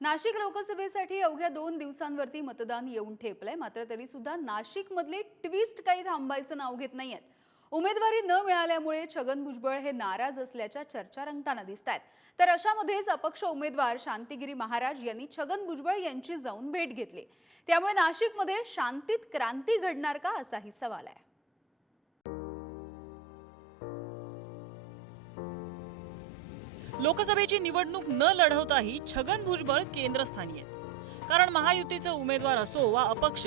नाशिक लोकसभेसाठी अवघ्या 2 दिवसांवरती मतदान येऊन ठेपलंय। मात्र तरी सुद्धा नाशिकमधले ट्विस्ट काही थांबायचं नाव घेत नाहीयेत। उमेदवारी न मिळाल्यामुळे छगन भुजबळ हे नाराज असल्याच्या चर्चा रंगताना दिसतायत। तर अशामध्येच अपक्ष उमेदवार शांतिगिरी महाराज यांनी छगन भुजबळ यांची जाऊन भेट घेतली। त्यामुळे नाशिकमध्ये शांतीत क्रांती घडणार का असाही सवाल आहे। लोकसभेची निवडणूक न लढवताही छगन भुजबळ केंद्रस्थानी आहेत। कारण महायुतीचे उमेदवार असो वा अपक्ष,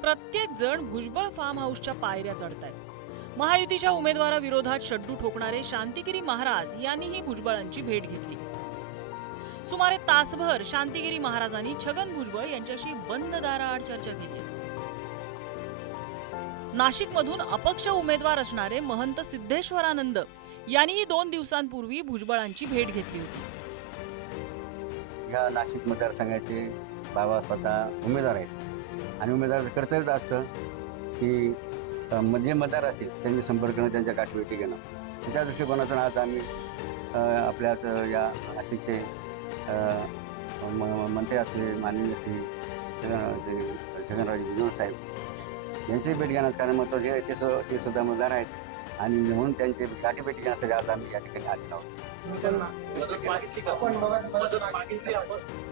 प्रत्येक जण भुजबळ फार्म हाऊसच्या पायऱ्या चढतायत। महायुतीच्या उमेदवाराविरोधात शड्डू ठोकणारे शांतिगिरी महाराज यांनीही भुजबळांची भेट घेतली। सुमारे तासभर शांतिगिरी महाराजांनी छगन भुजबळ यांच्याशी बंद दाराआड चर्चा केली। नाशिकमधून अपक्ष उमेदवार असणारे महंत सिद्धेश्वरानंद यांनीही 2 दिवसांपूर्वी भुजबळांची भेट घेतली होती। या नाशिक मतदारसंघाचे बाबा स्वतः उमेदवार आहेत आणि उमेदवाराचं कर्तव्य असतं की जे मतदार असतील त्यांनी संपर्क करणं, त्यांच्या गाठभेटी घेणं। त्या दृष्टिकोनातून आज आम्ही आपल्याच या नाशिकचे मंत्री असले माननीय श्री छगनराव भुजबळ साहेब यांची भेट घेण्याचं कारण महत्त्वाचे ते सुद्धा मतदार आहेत आणि म्हणून त्यांचे गाठीभेटी घेण्यासाठी आज आम्ही या ठिकाणी आलेलो आहोत।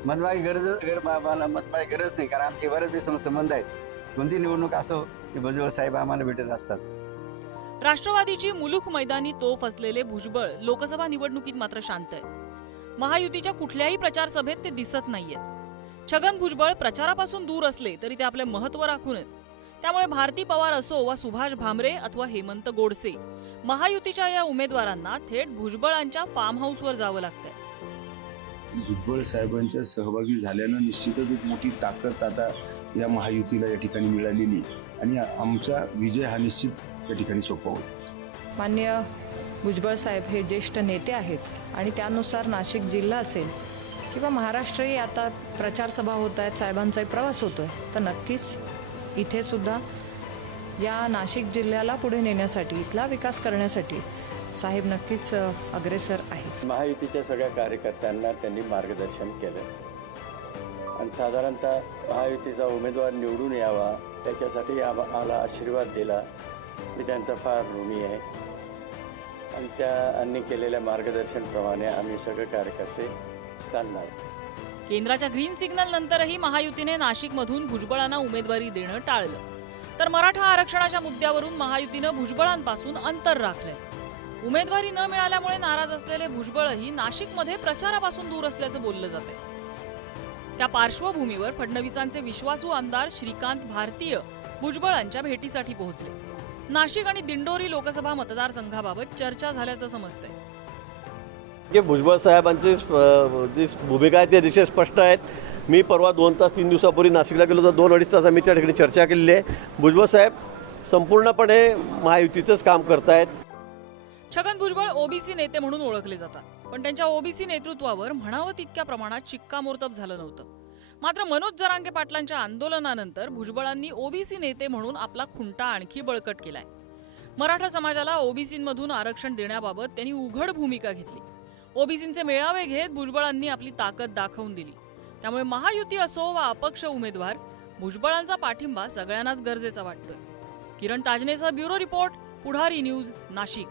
मतदाराची गरज नाही, कारण आमचे बरेच दिवसांपासून संबंध आहेत। कोणती निवडणूक असो ते भुजबळ साहेब आम्हाला भेटत असतात। राष्ट्रवादीची मुलुख मैदानी तोफ असलेले भुजबळ लोकसभा निवडणुकीत मात्र शांत आहेत। महायुतीच्या कुठल्याही प्रचार सभेत ते दिसत नाहीयेत। छगन भुजबळ प्रचारापासून दूर असले तरी ते आपले महत्त्व राखून आहेत। त्यामुळे भारती पवार असो वा सुभाष भामरे अथवा हेमंत गोडसे, महायुतीच्या या उमेदवारांना थेट भुजबळांच्या फार्म हाऊसवर जावं लागतंय। भुजबळ साहेबांच्या सहभागी झाल्यानं निश्चितच एक मोठी ताकद आता या महायुतीला या ठिकाणी मिळालेली आणि आमचा विजय हा निश्चित या ठिकाणी सोपा होईल। माननीय भुजबळ साहेब हे ज्येष्ठ नेते आहेत आणि त्यानुसार नाशिक जिल्हा असेल किंवा महाराष्ट्रही आता प्रचार सभा होत आहेत, साहेबांचाही प्रवास होतोय, तर नक्कीच इथे सुद्धा या नाशिक जिल्ह्याला पुढे नेण्यासाठी, इथला विकास करण्यासाठी साहेब नक्कीच अग्रेसर आहेत। महायुतीच्या सगळ्या कार्यकर्त्यांना त्यांनी मार्गदर्शन केलं आणि साधारणतः महायुतीचा उमेदवार निवडून यावा त्याच्यासाठी आम्हाला आशीर्वाद दिला। मी त्यांचा फार ऋणी आहे आणि त्यांनी केलेल्या मार्गदर्शनप्रमाणे आम्ही सगळे कार्यकर्ते चालणार। केंद्राच्या ग्रीन सिग्नल नंतरही महायुतीने नाशिकमधून भुजबळांना उमेदवारी देणं टाळलं, तर मराठा आरक्षणाच्या मुद्द्यावरून महायुतीनं भुजबळांपासून अंतर राखलंय। उमेदवारी न मिळाल्यामुळे नाराज असलेले भुजबळही नाशिकमध्ये प्रचारापासून दूर असल्याचं बोललं जातंय। त्या पार्श्वभूमीवर फडणवीसांचे विश्वासू आमदार श्रीकांत भारतीय भुजबळांच्या भेटीसाठी पोहोचले। नाशिक आणि दिंडोरी लोकसभा मतदारसंघाबाबत चर्चा झाल्याचं समजतंय। भुजबळ साहेबांची जी भूमिका आहे ती अतिशय स्पष्ट आहेत। मी परवा 2 तास 3 दिवसापूर्वी नाशिकला गेलो तर 2-2.5 तास आम्ही त्या ठिकाणी चर्चा केलेली आहे। भुजबळ साहेब संपूर्णपणे महायुतीचंच काम करतायत। छगन भुजबळ ओबीसी नेते म्हणून ओळखले जातात, पण त्यांच्या ओबीसी नेतृत्वावर म्हणावं तितक्या प्रमाणात शिक्कामोर्तब झालं नव्हतं। मात्र मनोज जरांगे पाटलांच्या आंदोलनानंतर भुजबळांनी ओबीसी नेते म्हणून आपला खुंटा आणखी बळकट केलाय। मराठा समाजाला ओबीसींमधून आरक्षण देण्याबाबत त्यांनी उघड भूमिका घेतली। ओबीसींचे मेळावे घेत भुजबळांनी आपली ताकद दाखवून दिली। त्यामुळे महायुती असो वा अपक्ष उमेदवार, भुजबळांचा पाठिंबा सगळ्यांनाच गरजेचा वाटतोय। किरण ताजनेसह ब्युरो रिपोर्ट, पुढारी न्यूज, नाशिक।